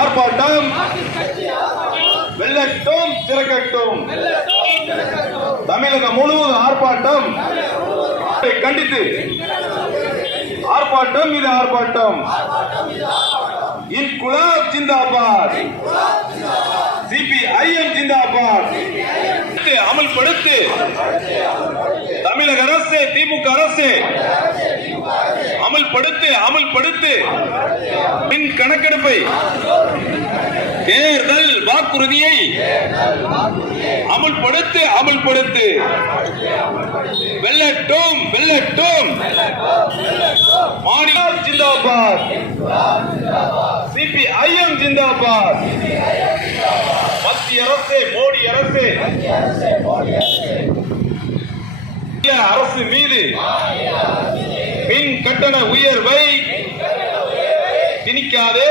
ஆர்ப்பாட்டம் வெல்லட்டும் சிறக்கட்டும். தமிழகம் முழுவதும் ஆர்ப்பாட்டம் கண்டித்து ஆர்ப்பாட்டம் இது ஆர்ப்பாட்டம். இன்குலாப் ஜிந்தாபாத், சிபிஐஎம் ஜிந்தாபாத். அமல்படுத்து தமிழக அரசு, திமுக அரசு அமல்படுத்து மின் கணக்கெடுப்பை, தேர்தல் வாக்குறுதியை அமல்படுத்து. வெல்லட்டும் மாநில ஜிந்தாபாத், சிபிஐஎம் ஜிந்தாபாத். மத்திய அரசு, மோடி அரசு அரசு மீது மின் கட்டண உயர்வை திணிக்காதே.